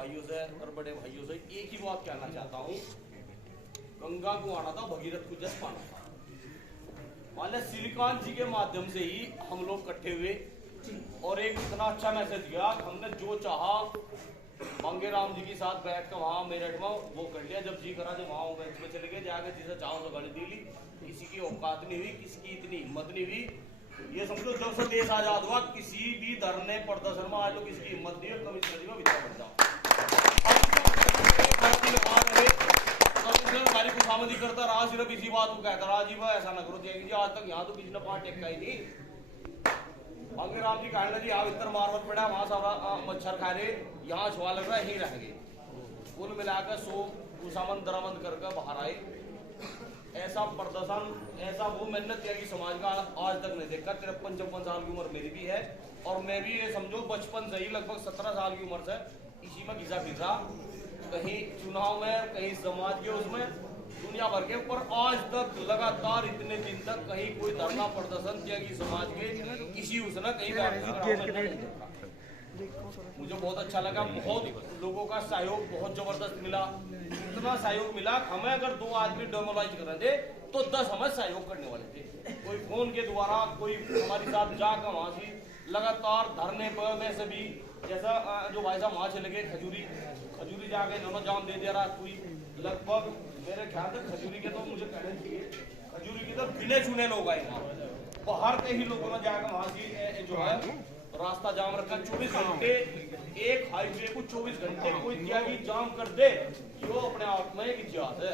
भाइयों से और बड़े भाइयों से एक ही बात कहना चाहता हूँ। गंगा को आना था, भगीरथ को जस पाना था। मान लिया श्रीकांत जी के माध्यम से ही हम लोग इकट्ठे हुए और एक इतना अच्छा मैसेज गया, हमने जो चाहा मंगे राम जी के साथ बैठ कर वहाँ मेरठ में वो कर लिया। जब जी करा जब वहाँ बेंच में चले गए, जाकर जिसे चाहो तो गाड़ी दी ली। किसी की औकात नहीं हुई, किसी की इतनी हिम्मत नहीं हुई। ये समझो जब से देश आजाद हुआ किसी भी धरने प्रदर्शन में आज तो किसी की हिम्मत नहीं है, कमिश्नर जी में विदा बन जाओ। हमारी खुशामदी करता रहा, सिर्फ इसी बात को कहता रहा जी भाई ऐसा ना करो जी, आज तक यहाँ तो किसी ने पाँव टेका ही नहीं। मंगे राम जी कहने लगे आप इतना मारवत पड़ा, वहां सारा मच्छर खा रहे, यहाँ छुआ लग रहा है, यहीं रहेंगे। कुल मिलाकर 100 खुशामद दरामद करके बाहर आए। ऐसा प्रदर्शन, ऐसा वो मेहनत त्यागी समाज का आज तक नहीं देखा। 53-54 साल की उम्र मेरी भी है और मैं भी ये समझो बचपन से ही लगभग 17 साल की उम्र से इसी में घिसा फिरा, कहीं चुनाव में कहीं समाज के उसमें दुनिया भर के, पर आज तक लगातार इतने दिन तक कहीं कोई धरना प्रदर्शन त्यागी समाज के किसी उसने कहीं मुझे बहुत अच्छा लगा। बहुत लोगों का सहयोग बहुत जबरदस्त मिला, इतना सहयोग मिला। हमें अगर 2 आदमी डेमोलाइज कर रहे थे तो 10 हमें सहयोग करने वाले थे। कोई फोन के द्वारा, कोई हमारे साथ जाकर वहां से लगातार धरने पर में से भी, जैसा जो भाई साहब वहां चले गए खजूरी जाके इन्होंने जाम दे दिया रहा। कोई लगभग मेरे ख्याल से खजूरी के तो मुझे कहना चाहिए खजूरी के तो गिने चुने लोग आए वहाँ, बाहर के ही लोगों ने जाकर वहां से जो है रास्ता जाम रखा। 24 घंटे एक हाईवे को 24 घंटे कोई त्यागी जाम कर दे, जो अपने आप में एक इतिहास है।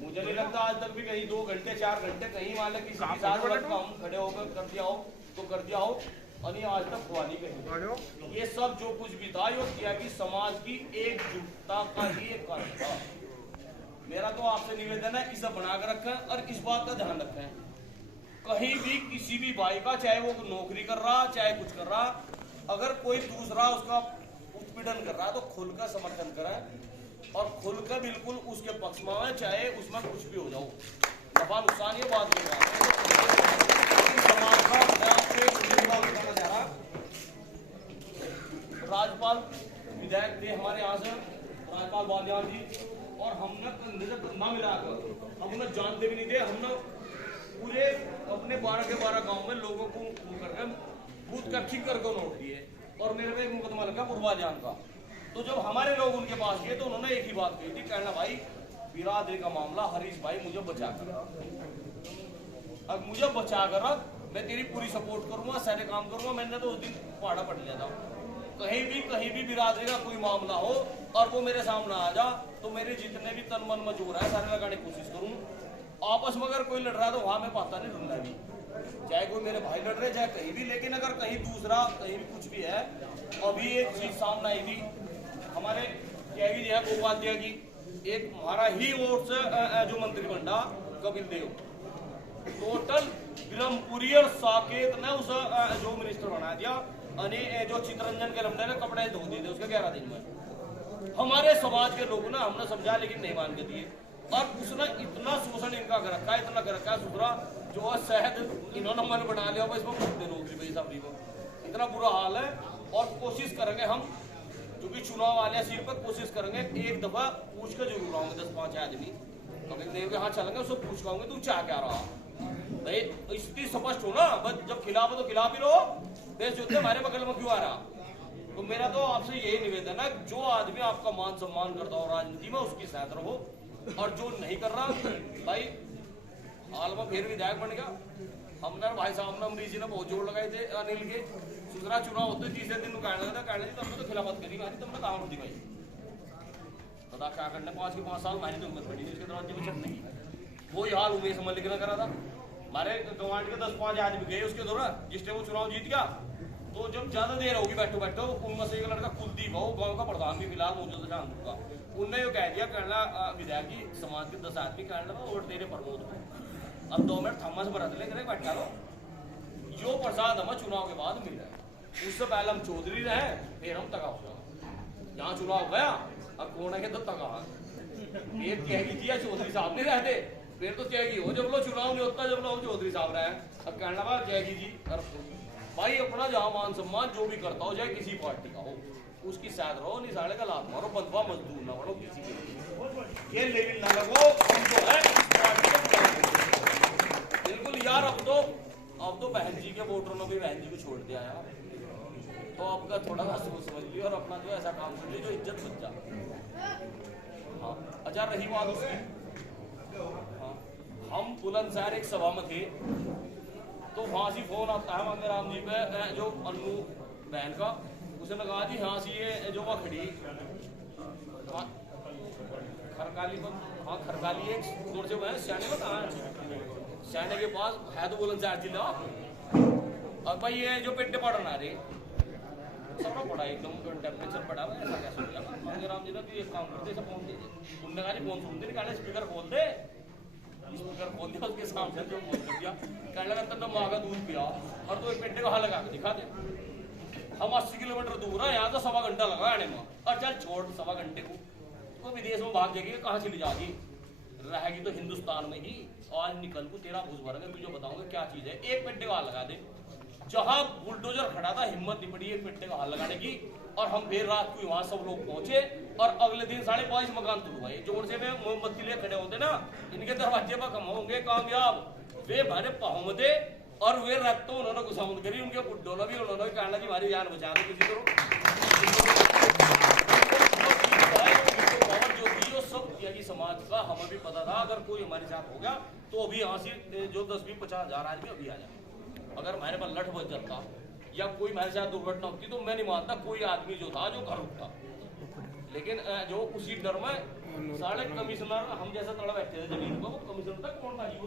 मुझे नहीं लगता आज तक भी कहीं 2 घंटे 4 घंटे कहीं मान ले किसी के साथ हम खड़े होकर कर दिया हो तो कर दिया हो, और आज तक हुआ नहीं कहीं। ये सब जो कुछ भी था यो त्यागी समाज की एकजुटता का ही एक कारण था। मेरा तो आपसे निवेदन है इसे बनाकर रखें और इस बात का ध्यान रखें, कहीं भी किसी भी भाई का, चाहे वो नौकरी कर रहा चाहे कुछ कर रहा, अगर कोई दूसरा उसका उत्पीड़न कर रहा है तो खुलकर समर्थन करें और खुलकर बिल्कुल उसके पक्ष में आए, चाहे उसमें कुछ भी हो जाओ। नफा नुकसान ये बात नहीं है। राज्यपाल विधायक थे हमारे यहाँ से, राज्यपाल वालियान जी, और हमने कंधे से कंधा मिलाकर, हमने जानते भी नहीं थे, हमने पूरे अपने 12 के 12 गांव में लोगों को करके बूथ का ठीक करके नोट दिए और मेरे पे एक मुकदमा लगा पूर्वाजान का। तो जब हमारे लोग उनके पास गए तो उन्होंने एक ही बात कही थी, कहना भाई बिरादरी का मामला, हरीश भाई मुझे बचा कर, अब मुझे बचा कर मैं तेरी पूरी सपोर्ट करूंगा, सारे काम करूंगा। मैंने तो उस दिन पहाड़ा पढ़ लिया था, कहीं भी बिरादरी का कोई मामला हो और वो मेरे सामने आ जा तो मेरे जितने भी तन मन में जोर है सारे लगाने की कोशिश करूँ। आपस में अगर कोई लड़ रहा है तो वहां मैं पाता नहीं ढूंढना भी, चाहे कोई मेरे भाई लड़ रहे चाहे कहीं भी, लेकिन अगर कहीं दूसरा कहीं भी कुछ भी है। अभी एक चीज सामने आई थी, हमारे त्यागी जी है गोपाल त्यागी, एक हमारा ही वोट से जो मंत्री बंडा कपिल देव, टोटल ब्रह्मपुरी और साकेत ने उस जो मिनिस्टर बना दिया, जो चितरंजन के लमडे ने कपड़े धो दिए थे उसके 11 दिन में। हमारे समाज के लोग ना हमने समझा लेकिन नहीं मान के दिए, और उसने इतना शोषण इनका कर रखा है, इतना कर रखा है सुधरा जो शहद इन्होंने मन बना लिया होगा इसमें खुद दे नौकरी भाई साहब को, इतना बुरा हाल है। और कोशिश करेंगे हम, क्योंकि चुनाव वाले सीट पर कोशिश करेंगे एक दफा पूछ कर जरूर आऊंगे 10-5 आदमी कपिल देव के हाथ चलेंगे, उसको पूछ पाऊंगे तू चाह क्या रहा भाई, स्थिति स्पष्ट हो ना, बस जब खिलाफ हो तो खिलाफ ही रहो, देश युद्ध हमारे बगल में क्यों आ रहा। तो मेरा तो आपसे यही निवेदन है, जो आदमी आपका मान सम्मान करता हो राजनीति में उसकी साथ रहो, और जो नहीं कर रहा भाई हाल में फिर विधायक बन गया। हमने भाई साहब ने अमरीश जी ने बहुत जोर लगाए थे अनिल के, दूसरा चुनाव होते तीसरे दिन कहने लगा था, कहने जी तुमने तो खिलाफत करी, तुमने काम होती भाई बता क्या करने, 5 के 5 साल मैंने तो उम्र पड़ी थी, उसके दौरान जी बचत नहीं। वही हाल उमेश मलिक ने करा था, हमारे गवांड के 10-5 आदमी गए उसके दौरान, जिस टाइम वो चुनाव जीत गया। तो जब ज्यादा देर होगी बैठो उनमें से एक लड़का कुलदीप हो, गांव का प्रधान भी फिलहाल मौजूद था का, उनने यो कह दिया, कहना विधायक जी समाज के 10 आदमी कहना वोट तेरे प्रमोद को, अब 2 मिनट थम्मा से बरत ले बैठा लो, जो प्रसाद हमें चुनाव के बाद मिल रहा है उससे पहले हम चौधरी रहे, फिर हम तका हो यहाँ चुनाव गया, अब कौन है तो तका एक त्यागी जी चौधरी साहब नहीं रहते, फिर तो त्यागी हो जब लोग चुनाव नहीं होता, जब लोग चौधरी साहब रहे। अब कहने लगा त्यागी जी भाई अपना जहां मान सम्मान जो भी करता हो चाहे किसी पार्टी का हो, उसकी साथ रहो, नहीं साले का लाभ मारो, बंधवा मजदूर ना बनो किसी के, ये लेविल ना लगो। हम जो है बिल्कुल यार, अब तो बहन जी के वोटरों ने भी बहन जी को छोड़ दिया यार, तो आपका थोड़ा सा सोच समझ लियो और अपना जो ऐसा काम कर लियो जो इज्जत बच जा। हाँ अच्छा, रही बात उसकी, हाँ हम बुलंदशहर एक सभा में थे, तो वहां से फोन आता है मांगे राम जी पे, जो अन्नू बहन का, उसने कहा जी हाँ सी ये जो वह खड़ी खरकाली पर, हाँ खरकाली एक दूर से वह सियाने में कहाँ है, सियाने के पास है तो बुलंदशहर जिला। अब भाई ये जो पेटे पड़ना रे सब पड़ा एकदम टेम्परेचर पड़ा हुआ, ऐसा कैसे हो जाएगा। मांगे राम जी ने भी एक काम करते, सब फोन दे, उनने कहा फोन सुन दे, निकाले स्पीकर खोल दे, स्पीकर खोल दिया, उसके सामने जो फोन कर दिया, कहने लगा तन्ना माँ का दूध पिया और तो एक पेटे को हाथ लगा के दिखा दे। हम 80 किलोमीटर दूर है, यहाँ तो 1.25 घंटा लगा आने में, और चल छोड़ 1.25 घंटे को विदेश में भाग जाएगी, कहाँ चली जाएगी, रहेगी तो हिंदुस्तान में ही। आज निकल को तेरा भूस भर गया, तुझे बताऊंगा क्या चीज है। एक पेटे को हाथ लगा दे, जहां बुलडोजर खड़ा था हिम्मत नहीं पड़ी एक पेटे को हाथ लगाने की, और हम देर रात को वहां सब लोग पहुंचे, और अगले दिन 22.5 मकान तुड़वाए, जोर से में मोमबत्ती लिए खड़े होते ना, इनके दरवाजे पर कम होंगे कामयाब, वे भरे पाहुमदे, और वे रात तो उन्होंने गुस्सामद करी, उनके बुड्ढों ने भी उन्होंने कहना जी हमारी जान बचा दो किसी तरह, जो थी वो सब किया कि समाज का हमें भी पता था, अगर कोई हमारे साथ हो गया तो अभी यहाँ से जो 10-20-50 हजार आदमी अभी आ जाए, अगर हमारे पास लठ बच जाता या कोई हमारे साथ दुर्घटना होती तो मैं नहीं मानता कोई आदमी जो था जो घर उठता, लेकिन जो उसी डर में साढ़े कमिश्नर हम जैसा तड़ा बैठे थे जमीन पर, वो कमिश्नर था कौन था जी वो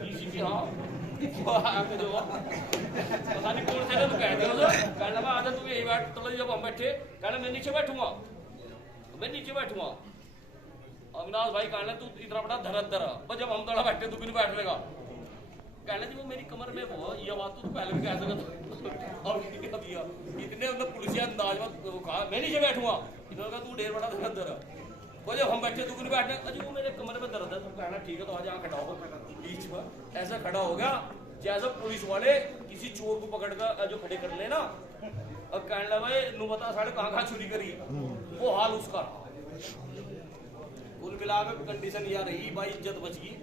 डीसीपी, हाँ जो पता नहीं कौन से तो कहते हो कहने लगा आजा तू यही बैठ, तो जब हम बैठे कहने मैं नीचे बैठूंगा, मैं नीचे बैठूंगा। अविनाश भाई कहने तू इतना बड़ा धरधर है, जब हम थोड़ा बैठे तू भी नहीं बैठ लेगा, कहने जी वो मेरी कमर में वो ये बात तो पहले भी कह सकता, अब इतने मतलब पुलिस अंदाज में कहा मैं नीचे बैठूंगा, इन्होंने कहा तू ढेर बड़ा धरधर है, वो जब हम बैठे तू भी नहीं बैठने, अजी वो मेरे कमर में दर्द है, तो कहना ठीक है तो आज यहाँ खड़ा हो बीच में, ऐसा खड़ा हो गया जैसा पुलिस वाले किसी चोर को पकड़ कर जो खड़े कर ले ना, अब कहने लगा भाई नू बता साढ़े कहाँ चोरी करी, वो हाल उसका। कुल मिलाकर कंडीशन यह रही भाई, इज्जत बच गई,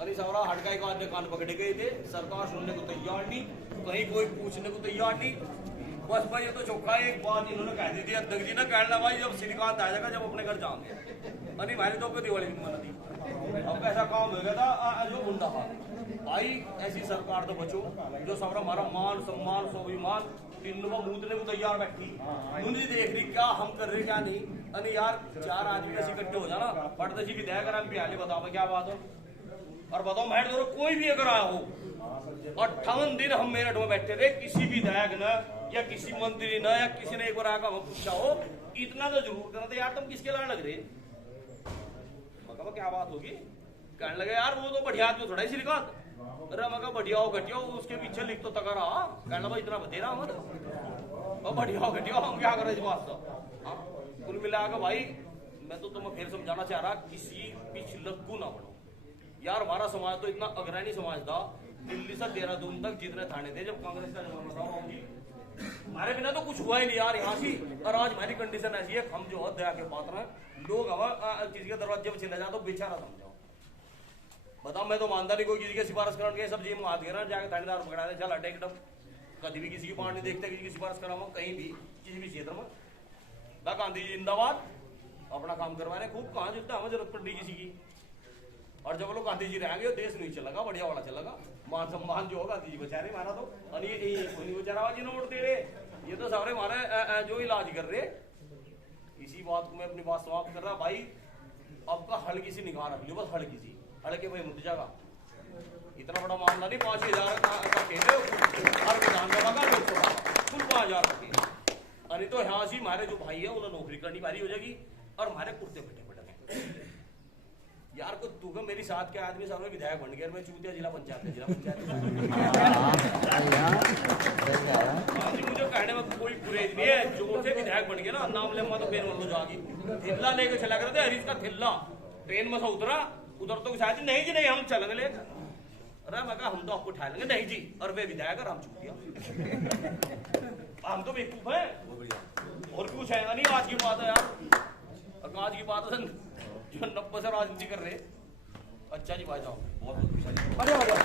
अरे सारा हटकाई का आधे कान पकड़े गए थे, सरकार सुनने को तैयार नहीं, कहीं कोई पूछने को तैयार नहीं, बस भाई ये तो चौका एक बात इन्होंने कह दी थी अध्यक्ष जी ने, कहना भाई जब श्रीकांत आ जाएगा जब अपने घर जाओगे, अरे हमारी तो दिवाली की मन थी, अब ऐसा काम हो गया था जो गुंडा भाई, ऐसी सरकार तो बचो जो सब हमारा मान सम्मान स्वाभिमान तीनों को मूदने को तैयार बैठी, मुझे देख रही क्या हम कर रहे क्या नहीं, अरे यार 4 आदमी ऐसे इकट्ठे हो जाना पड़दशी विधायक हम बिहाली बताओ मैं क्या बात हो, और बताओ मैं दोनों कोई भी अगर आया हो, 58 दिन हम मेरठ में बैठे थे, किसी विधायक ने या किसी मंत्री ने या किसी ने एक बार आकर हमें पूछा हो, इतना तो जरूर करना था यार तुम किसके लाड़ लग रहे, मैं क्या बात होगी, कहने लगे यार वो तो बढ़िया आदमी थोड़ा ही श्रीकांत, अरे मैं बढ़िया हो घटिया हो उसके पीछे लिख तो तक रहा, कहना भाई इतना बतेरा मत, बढ़िया हो घटिया हम क्या करें इस बात का। कुल मिलाकर भाई मैं तो तुम्हें फिर समझाना चाह रहा, किसी पिछलक्कू ना बढ़ो यार, हमारा समाज तो इतना अग्रणी समाज था, दिल्ली से देहरादून तक जितने थाने थे जब कांग्रेस का जमाना था, हमारे बिना तो कुछ हुआ ही नहीं यार यहाँ से, और आज हमारी कंडीशन ऐसी है, हम जो दया के पात्र हैं, लोग हमें किसी के दरवाजे पर चले जाए तो बेचारा समझाओ, बताओ मैं तो मानता नहीं कोई किसी के सिफारिश करने के सब जी में हाथ घेरा जाके थानेदार पकड़ा दे, चल हटे एकदम, कभी भी किसी की बात नहीं देखते, किसी की सिफारिश करा कहीं भी किसी भी क्षेत्र में, गांधी जी जिंदाबाद, अपना काम करवा रहे खूब, कहाँ जितना हमें जरूरत पड़ी किसी की, और जब लोग गांधी जी रहेंगे देश नहीं चलेगा, बढ़िया वाला चलेगा, मान सम्मान जो होगा गांधी जी बचा रहे मारा तो, और ये कोई नहीं बेचारा जी नोट दे रहे, ये तो सारे हमारे जो इलाज कर रहे, इसी बात को मैं अपनी बात समाप्त कर रहा भाई, आपका हल्की सी निगाह रख लियो, बस हल्की सी, हल्के भाई मुद्दा जाएगा, इतना बड़ा मामला नहीं, 5,000 का खेल हर विधानसभा का लोकसभा कुल 5,000 का खेल, अरे तो यहाँ से हमारे जो भाई है उन्हें नौकरी करनी भारी हो जाएगी, और हमारे कुर्ते बैठे पड़ेंगे यार को तू मेरी साथ के आदमी सामने विधायक बन गया, मैं चूतिया जिला पंचायत मुझे कहने में कोई गुरेज नहीं है, जो से विधायक बन गया ना नाम ले तो फिर मतलब जागी थिल्ला लेके चला करते, हरीश का थिल्ला ट्रेन में से उतरा, उधर तो शायद नहीं जी नहीं हम चलेंगे ले, अरे मैं कहा हम तो आपको उठा लेंगे, नहीं जी, और वे विधायक और हम चूतिया हम तो बेवकूफ हैं और कुछ है नहीं। आज की बात है यार, आज की बात है जो 90 से राजनीति कर रहे। अच्छा जी भाई साहब, बहुत बहुत